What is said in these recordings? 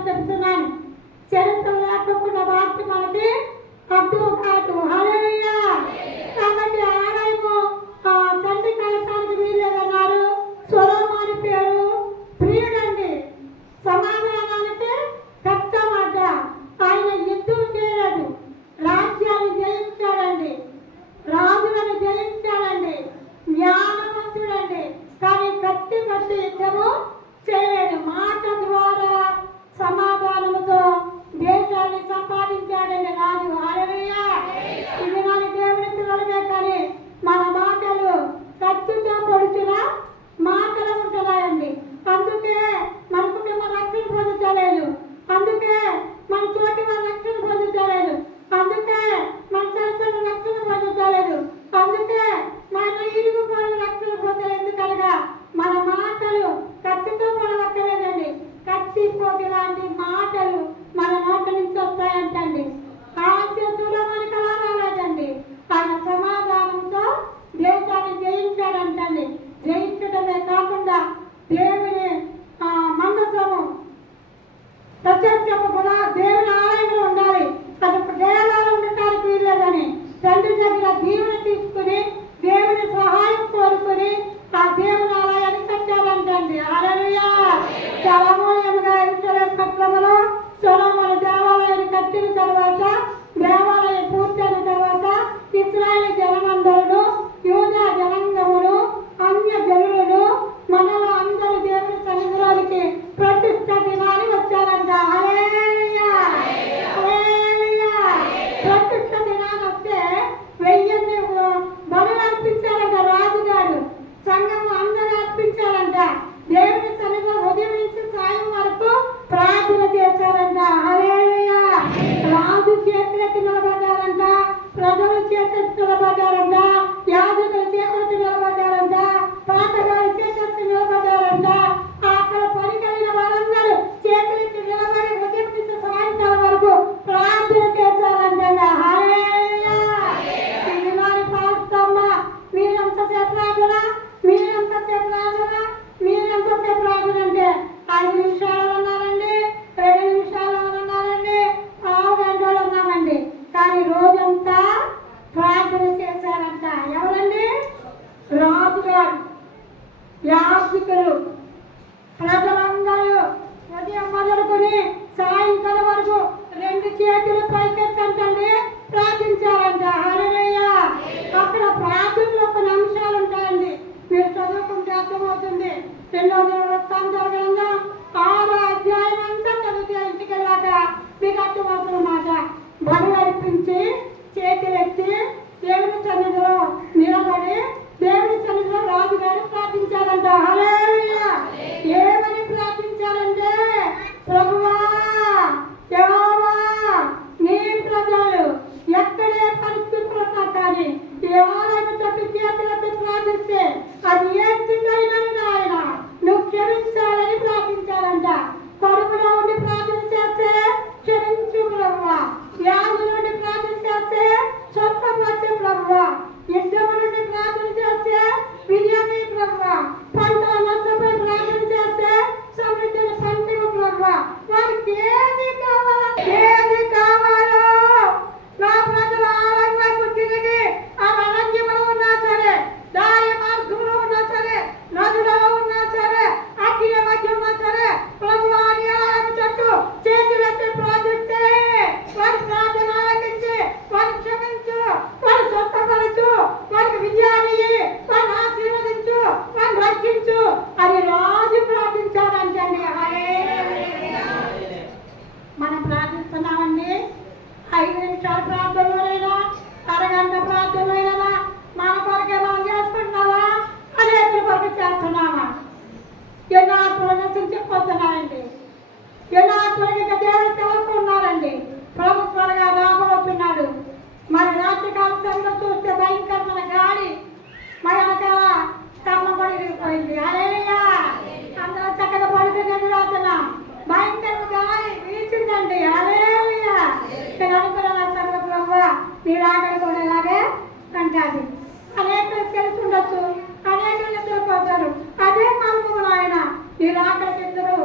చరిత్ర చెప్తున్నాను. చరిత్ర లేకుండా వాక్యం మనకి అర్థం కాదు హలో కాబట్టి Yeah. ఎన్నో ఆత్మహత్య చెప్పొద్దున్నాయండి ఎన్నో ఆత్మహత్య దేవుడు తెలుసుకున్నారండి ప్రభు త్వరగా రాబోతున్నాడు. మరి రాత్రి కాలంలో చూస్తే భయంకరమైన గాలి మరి వెనకాల కర్మ పడిపోయింది అదేయా అందరూ చక్కగా పడుతుంది రాత్రి భయంకర గాలి వీచిందండి. అదేయా నేను అనుకున్న సర్వ ప్రభు మీరు ఆకలి కూడా ఇలాగే అంటారు అనేక తెలిసి ఉండొచ్చు అనేకులు నిద్రపోతారు అదే మార్గము ఆయన ఈ రాకడ ఇద్దరు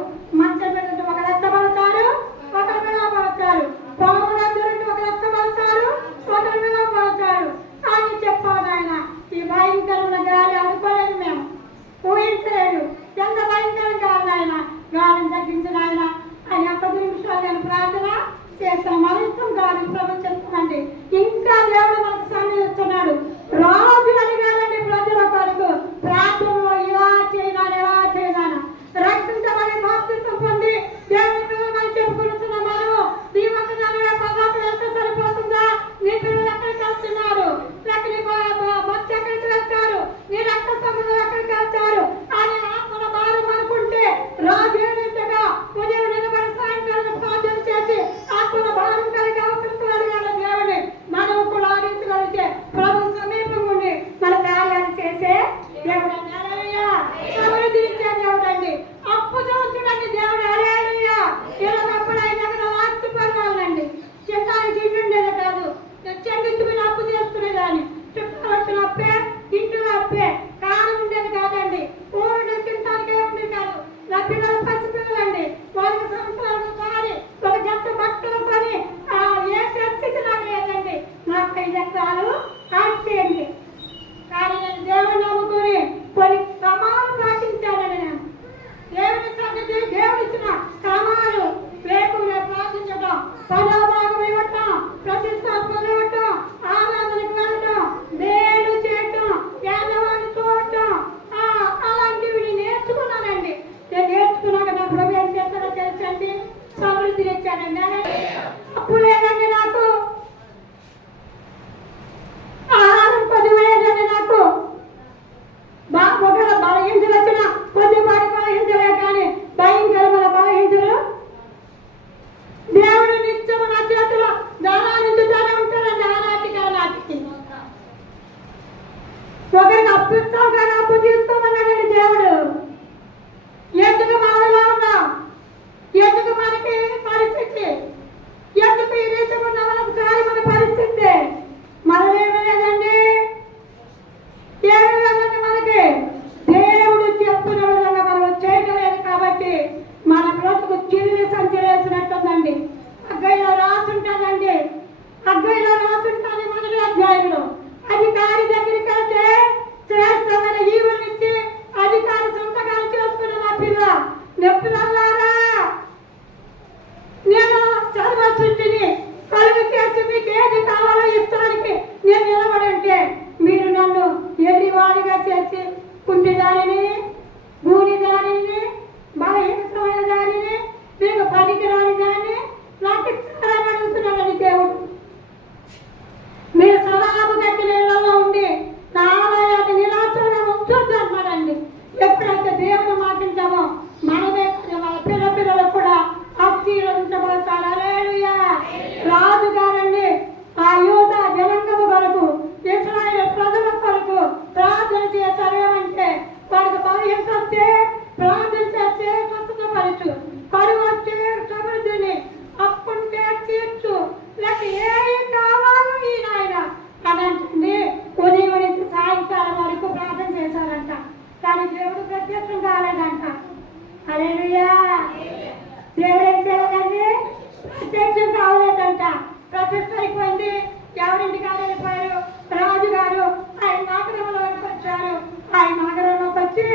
రాజుగారు ఆయన నాగరంలోకి వచ్చారు. ఆయన నాగరంలోకి వచ్చి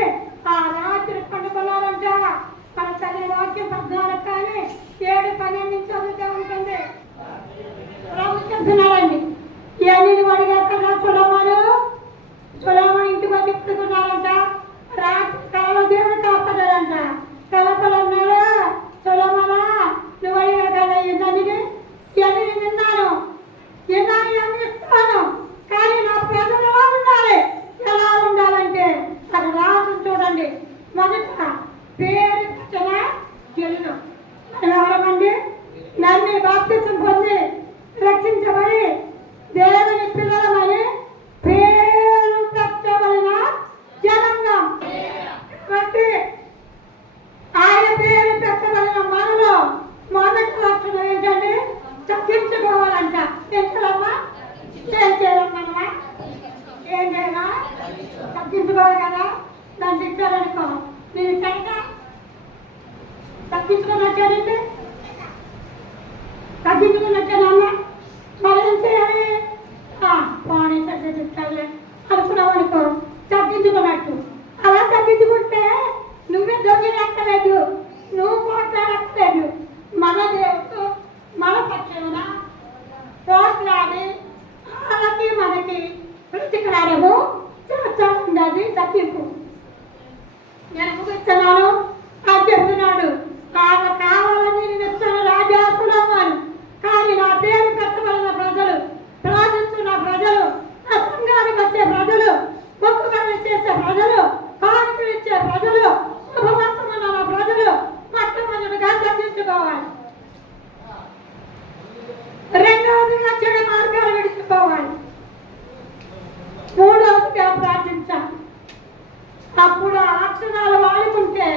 ఆ రాత్రి పండుకున్నారంట మన తల్లి వాక్యం పద్నాలుగు కానీ ఏడు పన్నెండు నుంచి చదువుతూ ఉంటుంది. ప్రభు చెప్తున్నారండి ఇవన్నీ అడిగారు కదా సులభాలు సులభం ఇంటికి వచ్చి చెప్తున్నారంట రాత్రి కళలో దేవుడు కాపాడారంట కలపలు అన్నాడు సులభమా నువ్వు అడిగారు కదా ఇవన్నీ ఇవన్నీ విన్నాను? విన్నాను ఇవన్నీ ఇస్తాను? నేను తింటా తగ్గించుకొని వచ్చానంటే తగ్గించుకొని అమ్మ మరి ఏం చేయాలి? బాగానే పోనీ అనుకున్నావు అనుకో తగ్గించుకున్నట్టు అలా తగ్గించుకుంటే నువ్వే దొంగినక్కలేదు నువ్వు పోట్లాడక్కలేదు మన దేవుడు మన పక్షమున పోట్లాడి వాళ్ళకి మనకి ప్రతికారము చాలా ఉండదు తగ్గింపు నేను ముగిస్తున్నాను అని చెప్తున్నాడు కావ కావాలని నేను ఇస్తాను రాజాకులమ్మని కానీ నా పేరు పెట్టబడిన ప్రజలు ప్రార్థిస్తున్న ప్రజలు నా సంఘానికి వచ్చే ప్రజలు మొక్కుబడులు చేసే ప్రజలు కానుకలు ఇచ్చే ప్రజలు ఉపవాసమున్న నా ప్రజలు మొట్టమొదటిగా తగ్గించుకోవాలి రెండవదిగా చెడు మార్గాలు విడిచిపోవాలి మూడవదిగా ప్రార్థించాలి అప్పుడు ఆ అక్షరాలు వాడుకుంటే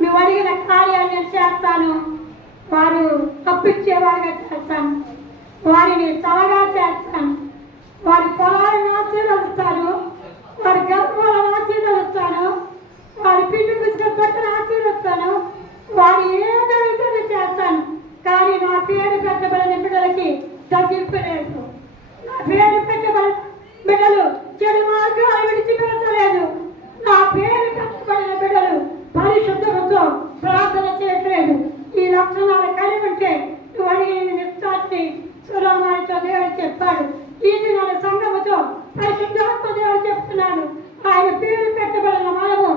నువ్వు అడిగిన కార్యాలు నేను చేస్తాను వారు తప్పించేవారుగా వారిని తలగా చేస్తాను వారి పొలాలను ఆశీర్వదిస్తాను వారి గర్భాలను ఆశీర్వదిస్తాను వారి పిండి పుస్తకం పట్టును ఆశీర్వదిస్తాను వారి ఏదైతే చేస్తాను. కానీ నా పేరు పెట్టబడిన బిడ్డలకి తగ్గింపలేదు నా పేరు పెట్టబడిన బిడ్డలు చెడు మార్గాలు విడిచిపెట్టలేదు. నా పేరు పెట్టబడిన బిడ్డలు పరిశుద్ధులతో ప్రార్థన చేయట్లేదు. ఈ లక్షణాలు కలిగి ఉంటే నువ్వు అడిగిన నిస్తాన్ని సురామానితో దేవుడు చెప్పాడు. ఈ నా సంఘముతో పరిశుద్ధాత్మ దేవుడు చెప్తున్నాడు ఆయన పేరు పెట్టబడిన మనము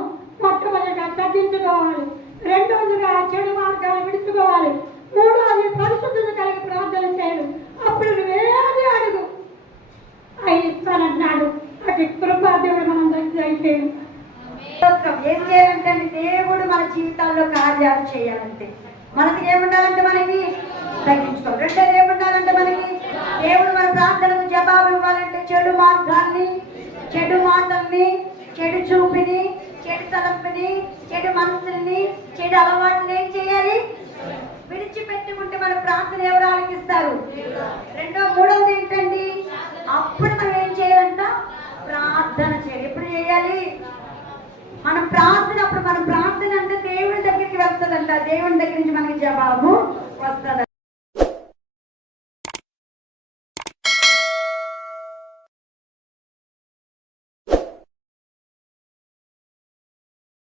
మొట్టమొదటిగా తగ్గించుకోవాలి. రెండవదిగా చెడు మార్గాలు విడుచుకోవాలి మూడవది పరిశుద్ధత కలిగి ప్రార్థన చేయడం అప్పుడు నువ్వేది అడుగు? ఆయన ఇస్తానంటున్నాడు అటు కృపా దేవుడు మనం దగ్గర అయితే. ఏం చేయాలంటే దేవుడు మన జీవితాల్లో కార్యాలు చేయాలంటే. మనకి ఏముండాలంటే మనకి తగ్గించుకోవాలి రెండోది ఏముండాలంటే మనకి దేవుడు మన ప్రార్థనకు జవాబు ఇవ్వాలంటే చెడు మార్గాన్ని చెడు మాటల్ని చెడు చూపిని చెడు తలంపుని చెడు మనసుల్ని చెడు అలవాటుని ఏం చేయాలి? విడిచిపెట్టుకుంటే మన ప్రార్థన ఎవరు ఆలకిస్తారు? రెండో మూడవది ఏంటండి? అప్పుడు మనం ఏం చేయాలంట? ప్రార్థన చేయాలి. ఎప్పుడు చేయాలి? మనం ప్రార్థన అప్పుడు మనం ప్రార్థన అంటే దేవుడి దగ్గరికి వెళ్తుందంట. దేవుని దగ్గర నుంచి మనకి జవాబు వస్తుంది